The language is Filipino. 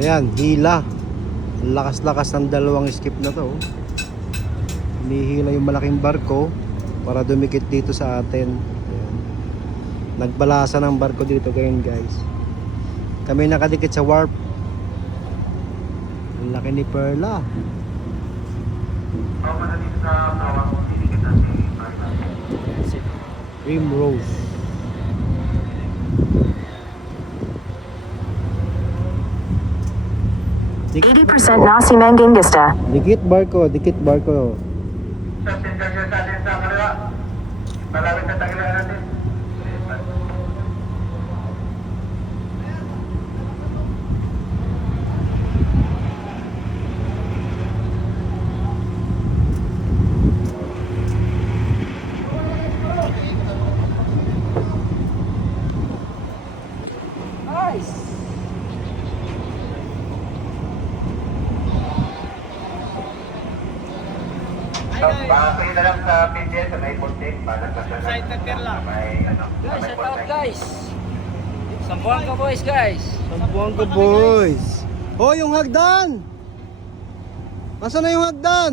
Ayan, hila. Ang lakas-lakas ng dalawang skip na to. Hinihila yung malaking barko para dumikit dito sa atin. Ayan. Nagbalasa ng barko dito ngayon, guys. Kami nakadikit sa warp. Ang laki ni Perla. Primrose. Dikit 80% Nasi Mangingista. Dikit barko, dikit barko. Sa sensasyon sa atin sa kaliwa. Malapit sa tagilan natin. Pakapili na lang sa PDL sa may bunting para sa Side na Perla. may ano. Guys, shout out guys. Sambuanga boys guys. Sambuanga boys. Oh, yung hagdan. Nasaan na yung hagdan?